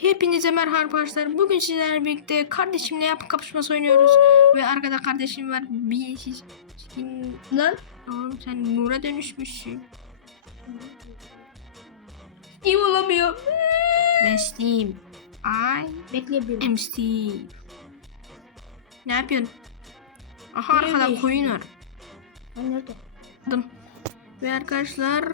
Hepinize merhaba arkadaşlar. Bugün sizlerle birlikte kardeşimle yapı kapışması oynuyoruz. Ve arkada kardeşim var. Bir siz... Kim- Lan. Oğlum sen Nur'a dönüşmüşsün. Steve olamıyor. Ben Steve. I Bekle bir. am Steve. Ne yapıyorsun? Aha arkada koyun var. Nerede? Aldım. Ve arkadaşlar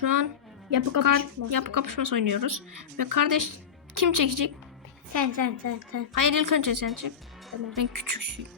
şu an Yapı kapışması. yapı kapışması oynuyoruz. Ve kardeş kim çekecek? Sen sen sen sen. Hayır ilk önce sen çek. Tamam. Ben küçüksün.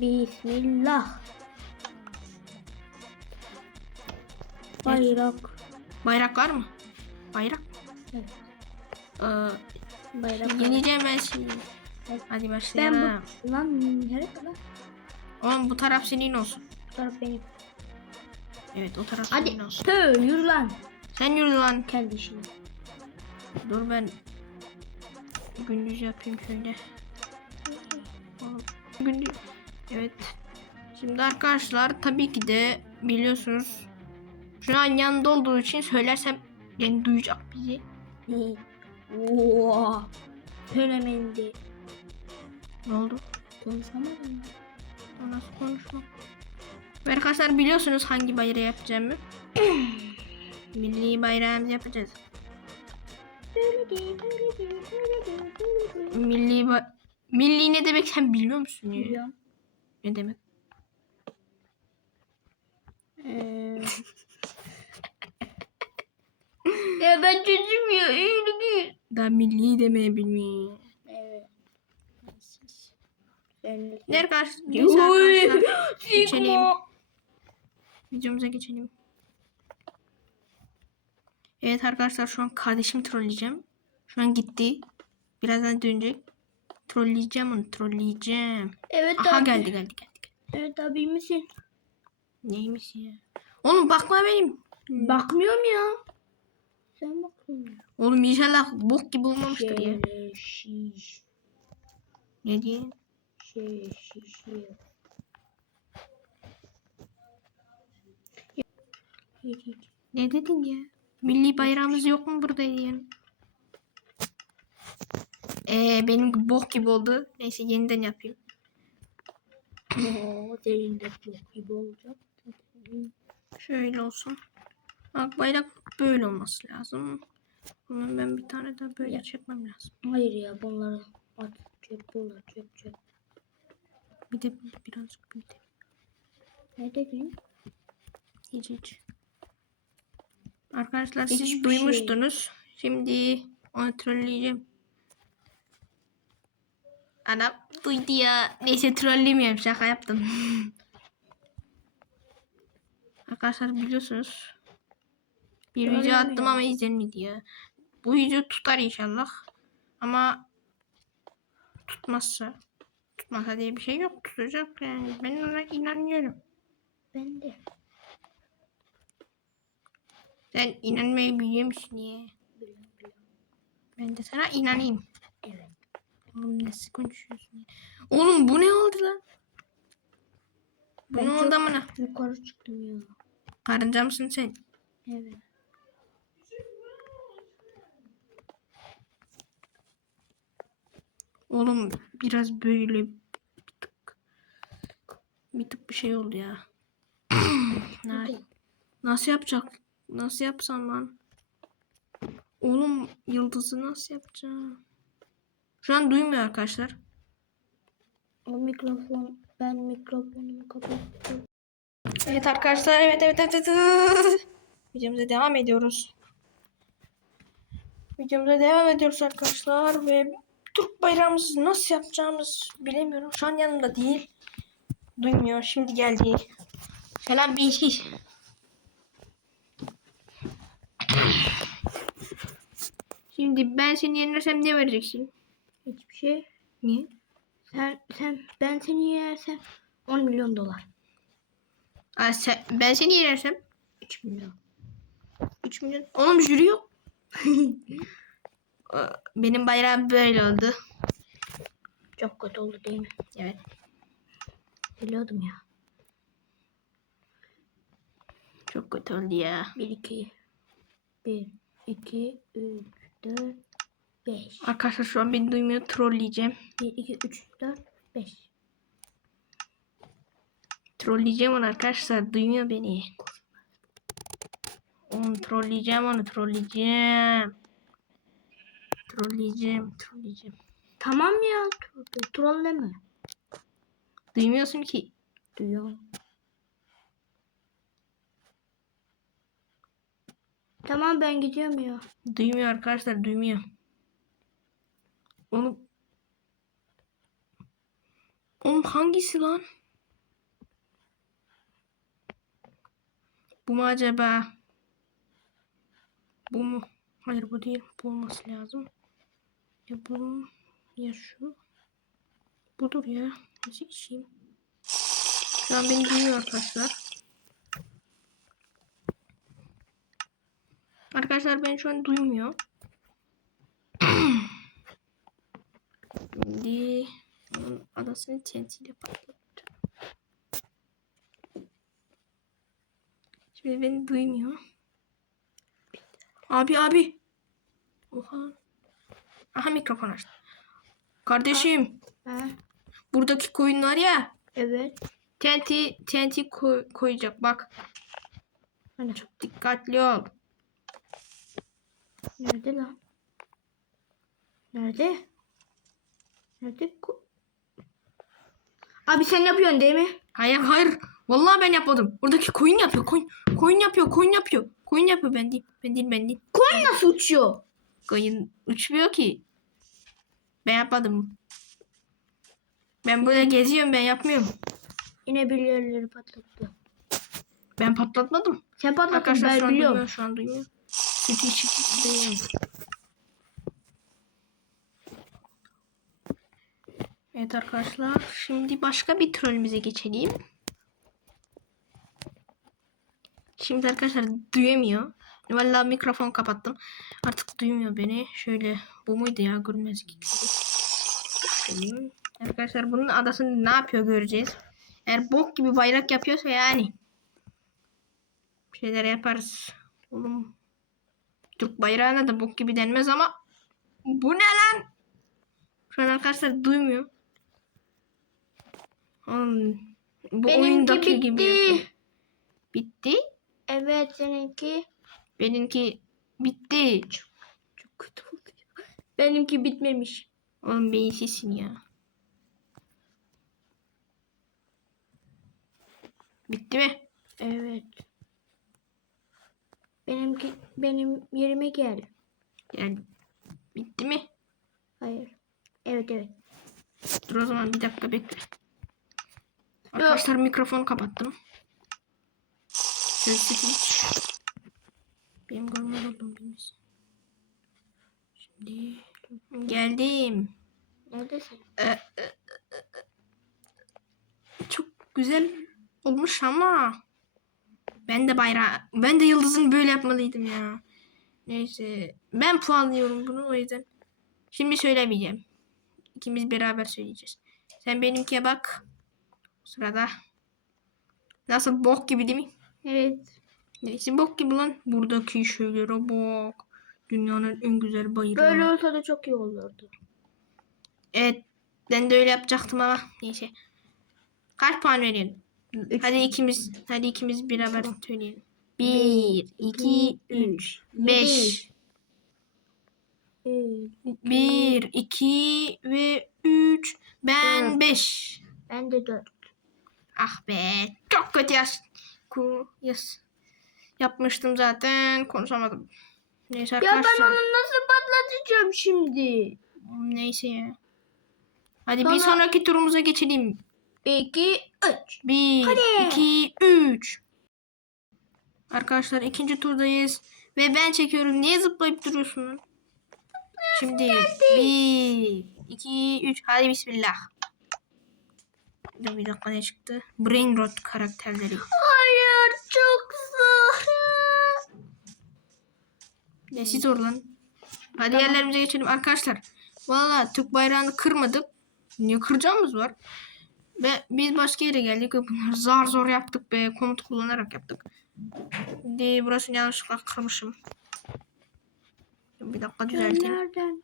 Bismillah. Bayrak. Bayrak var mı? Bayrak. Evet. Ee, Bayrak. yeneceğim ben şimdi. Evet. Hadi Ben başlayalım. bu... Lan nerede lan? Oğlum bu taraf senin olsun. Bu taraf benim. Evet o taraf Hadi. senin olsun. Tö yürü lan. Sen yürü lan. Kendi işini. Dur ben gündüz yapayım şöyle. Gündüz. Evet. Şimdi arkadaşlar tabii ki de biliyorsunuz şu an yanında olduğu için söylersem yani duyacak bizi. Oo. Fenomendi. Ne oldu? Konuşamadım. O nasıl konuşma? Ve arkadaşlar biliyorsunuz hangi bayrağı yapacağımı. Milli bayrağımızı yapacağız. Milli ba- Milli ne demek sen biliyor musun ya? Biliyorum. Ne demek? Ee... ya ben çocuğum ya. Eğilgi. Daha milli demeye bilmiyor. Evet. Arkadaşlar? Neyse arkadaşlar. Geçelim. Videomuza geçelim. Evet arkadaşlar şu an kardeşimi trolleyeceğim. Şu an gitti. Birazdan dönecek. Trolleyeceğim onu trolleyeceğim. Evet Aha abi. geldi geldi geldi. Evet abi misin? Neymiş ya? Oğlum bakma benim. Bakmıyorum ya. Sen bakıyorsun. Oğlum inşallah bok gibi olmamıştır ya. Şöyle şiş. Ne diye? Şey şiş. Ne dedin ya? Milli bayrağımız yok mu burada yani? Ee, benim bok gibi oldu. Neyse yeniden yapayım. Oo, senin de gibi olacak. Şöyle olsun. Bak bayrak böyle olması lazım. Bunun ben bir tane daha böyle Ya. çekmem lazım. Hayır ya bunları at çöp bunlar çöp çöp. Bir de birazcık bir de. Ne dedin? Hiç hiç. Arkadaşlar Hiçbir siz şey. duymuştunuz. Şimdi onu trolleyeceğim. Adam duydu ya. Neyse trollemiyorum şaka yaptım. Arkadaşlar biliyorsunuz. Bir video Trollemiyorum. attım ama izlenmedi ya. Bu video tutar inşallah. Ama tutmazsa tutmazsa diye bir şey yok. Tutacak yani. Ben ona inanıyorum. Ben de. Sen inanmayı biliyor musun ya? Biliyorum, biliyorum. Ben de sana inanayım. Evet. Oğlum nasıl konuşuyorsun ya? Oğlum bu ne oldu lan? Bu Ben ne oldu amına? Yukarı çıktım ya. Karınca mısın sen? Evet. Oğlum biraz böyle bir tık bir tık bir şey oldu ya. Nasıl yapacak? Nasıl yapsam lan? Oğlum yıldızı nasıl yapacağım? Şu an duymuyor arkadaşlar. O mikrofon ben mikrofonumu kapattım. Evet arkadaşlar evet evet evet. evet. Videomuza devam ediyoruz. Videomuza devam ediyoruz arkadaşlar ve Türk bayrağımızı nasıl yapacağımız bilemiyorum. Şu an yanımda değil. Duymuyor. Şimdi geldi. Selam bir Şimdi ben seni yenersem ne vereceksin? Hiçbir şey. Niye? Sen sen ben seni yersem 10 milyon dolar. Aa, sen, ben seni yenersem 3 milyon. 3 milyon. Oğlum jüri yok. Benim bayrağım böyle oldu. Çok kötü oldu değil mi? Evet. Biliyordum ya. Çok kötü oldu ya. 1 2 1 2 3 4 5. Arkadaşlar şu an beni duymuyor. Trolleyeceğim. 1, 2, 3, 4, 5. Trolleyeceğim onu arkadaşlar. Duymuyor beni. Onu trolleyeceğim onu trolleyeceğim. Trolleyeceğim. Trolleyeceğim. Tamam ya. tro- Trolleme. Duymuyorsun ki. Duyuyorum. Tamam ben gidiyorum ya. Duymuyor arkadaşlar. Duymuyor. Onu Oğlum hangisi lan? Bu mu acaba? Bu mu? Hayır bu değil. Bu olması lazım. Ya bu? Ya şu. Budur ya. Nasıl geçeyim? Şu an beni duyuyor arkadaşlar. Arkadaşlar ben şu an duymuyor. Şimdi onun adasını TNT ile patlatacağım. Şimdi beni duymuyor. Abi abi. Oha. Aha mikrofon açtı. Kardeşim Ha, buradaki koyun var ya evet. TNT TNT koy- koyacak bak. Hani Dikkatli ol. Nerede lan? Nerede? Nerede? Abi sen yapıyorsun değil mi? Hayır hayır. Vallahi ben yapmadım. Buradaki koyun yapıyor. Koyun, koyun yapıyor. Koyun yapıyor. Koyun yapıyor. Ben değil. Ben değil. Ben değil. Koyun nasıl uçuyor? Koyun uçmuyor ki. Ben yapmadım. Ben burada geziyorum. Ben yapmıyorum. Yine bir yerleri patlattı. Ben patlatmadım. Sen patlattın Arkadaşlar şu ben an biliyorum. duymuyor. Şu an duymuyor. İçi duyuyorum. Evet arkadaşlar. Şimdi başka bir trollümüze geçelim. Şimdi arkadaşlar duyamıyor. Vallahi mikrofon kapattım. Artık duymuyor beni. Şöyle bu muydu ya. Şöyle. Arkadaşlar bunun adasını ne yapıyor göreceğiz. Eğer bok gibi bayrak yapıyorsa yani. Bir şeyler yaparız. Oğlum. Türk bayrağına da bok gibi denmez ama. Bu ne lan? Şu an arkadaşlar duymuyor. Oğlum, bu Benimki oyundaki gibi. bitti. yapıyor. Bitti. Evet seninki Benimki bitti. çok kötü oldu. Benimki bitmemiş. Oğlum beyinsizsin ya. Bitti mi? Evet. Benimki benim yerime gel. Yani bitti mi? Hayır. Evet evet. Dur o zaman bir dakika bekle. Arkadaşlar mikrofonu kapattım. Sesi hiç. Benim görmez olduğum bilmesin. Şimdi geldim. Neredesin? Çok güzel olmuş ama ben de bayrağı ben de yıldızını böyle yapmalıydım ya. Neyse ben puanlıyorum bunu o yüzden. Şimdi söylemeyeceğim. İkimiz beraber söyleyeceğiz. Sen benimkiye bak. O sırada nasıl bok gibi değil mi? Evet. Neyse bok gibi lan. Buradaki şeylere bak. Dünyanın en güzel bayrağı. Böyle olsa da çok iyi olurdu. Evet. Ben de öyle yapacaktım ama neyse. Kaç puan veriyorsun? Üç. Hadi ikimiz hadi ikimiz beraber söyleyelim. Bir, 1 2 3 5 Evet. 1 2 ve 3 ben Dört. 5 Ben de dört. Ah be çok kötü yaz. Yaz. Yapmıştım zaten konuşamadım. Neyse Ya ben arkadaşlar. onu nasıl patlatacağım şimdi? Neyse ya. Hadi Sonra- bir sonraki turumuza geçelim. İki, üç. 1, Hadi. 2, 3. Arkadaşlar ikinci turdayız. Ve ben çekiyorum. Niye zıplayıp duruyorsun lan? Şimdi 1, 2, 3. Hadi bismillah. Dur bir dakika ne çıktı? Brain Rot karakterleri. Hayır çok zor. Nesi zor lan? Hadi yerlerimize geçelim arkadaşlar. Valla Türk bayrağını kırmadık. Niye kıracağımız var? Ve biz başka yere geldik bunları zar zor yaptık be. Komut kullanarak yaptık. Şimdi burası yanlışlıkla kırmışım. Bir dakika düzelteyim. Nereden?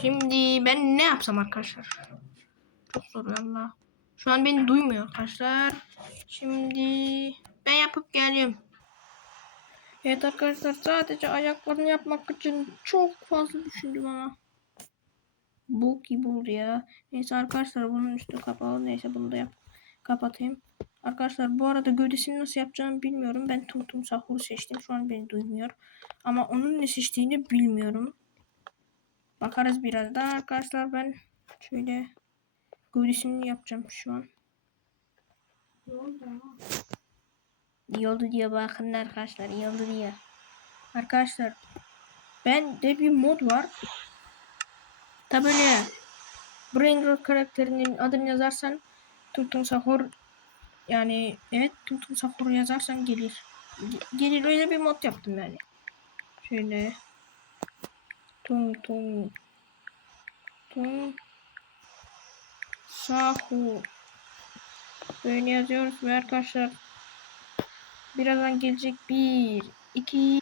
Şimdi ben ne yapsam arkadaşlar? Çok zor valla. Şu an beni duymuyor arkadaşlar. Şimdi ben yapıp geliyorum. Evet arkadaşlar sadece ayaklarını yapmak için çok fazla düşündüm ama. Bu gibi oldu ya. Neyse arkadaşlar bunun üstü kapalı. Neyse bunu da yap kapatayım. Arkadaşlar bu arada gövdesini nasıl yapacağımı bilmiyorum. Ben Tum Tum Sahur'u seçtim. Şu an beni duymuyor. Ama onun ne seçtiğini bilmiyorum. Bakarız birazdan arkadaşlar ben şöyle gövdesini yapacağım şu an. İyi oldu diyor bakın arkadaşlar iyi oldu diyor. Arkadaşlar ben de bir mod var. Tabi böyle Brain Rot karakterinin adını yazarsan Tum Sahur yani evet Tum Sahur yazarsan gelir. Ge- Gelir öyle bir mod yaptım yani. Şöyle Tum Tum Tum Sahur Böyle yazıyoruz ve arkadaşlar birazdan gelecek bir, iki,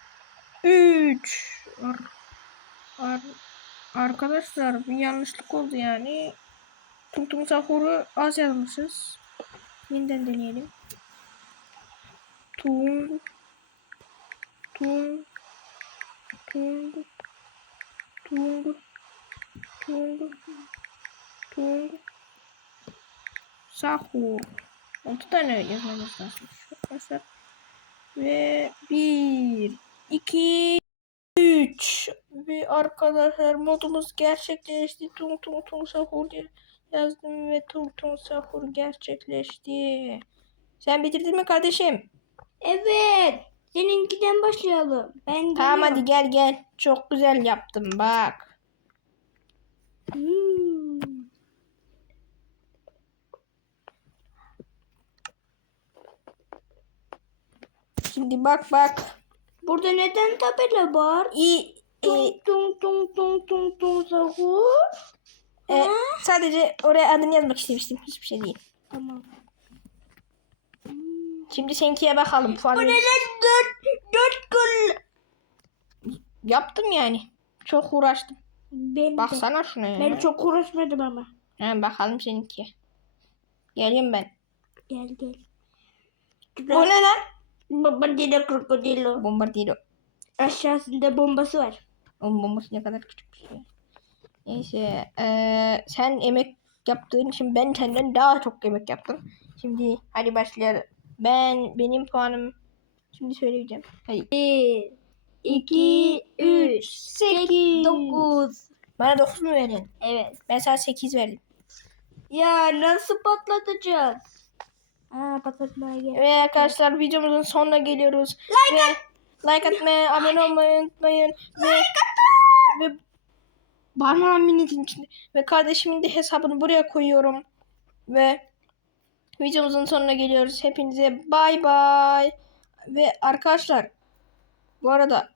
üç. Ar, ar, arkadaşlar bir yanlışlık oldu yani. Tum sahuru az yazmışız. Yeniden deneyelim. Tum tum tung tung tung tung sahur. 6 tane yazmamız lazım. Arkadaşlar. Ve 1, 2, 3. Ve arkadaşlar modumuz gerçekleşti. Tung tung tung sahur diye yazdım ve tung tung sahur gerçekleşti. Sen bitirdin mi kardeşim? Evet. Seninkiden başlayalım. Ben Tamam hadi geliyorum. gel gel. Çok güzel yaptım bak. Hmm. Şimdi bak bak. Burada neden tabela var? İyi. Tung tung tung tung tung tung sahur. e, sadece oraya adını yazmak istemiştim. Hiçbir şey değil. Tamam. Şimdi seninkiye bakalım. Puan Bu neden dört, dört gol? Yaptım yani. Çok uğraştım. Ben de. Baksana şuna ya. Ben çok uğraşmadım ama. Ha, bakalım seninki. Geliyorum ben. Gel gel. Bu ne lan? Bombardino krokodilo. Bombardiro. Aşağısında bombası var. Onun bombası ne kadar küçük bir şey. Neyse. eee, sen emek yaptığın için ben senden daha çok emek yaptım. Şimdi hadi başlayalım. Ben benim puanım şimdi söyleyeceğim. Hadi. 1, 2, 3, 8, 9. Bana 9 mu verdin? Evet. Ben sana 8 verdim. Ya nasıl patlatacağız? Aa. Ve arkadaşlar videomuzun sonuna geliyoruz. Like ve like atmayı, abone olmayı unutmayın. Ve, ve bana minitin içinde ve kardeşimin de hesabını buraya koyuyorum. Ve videomuzun sonuna geliyoruz. Hepinize bay bay. Ve arkadaşlar bu arada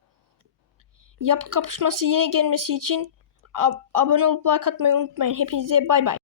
yapı kapışması yeni gelmesi için ab- abone olup like atmayı unutmayın. Hepinize bay bay.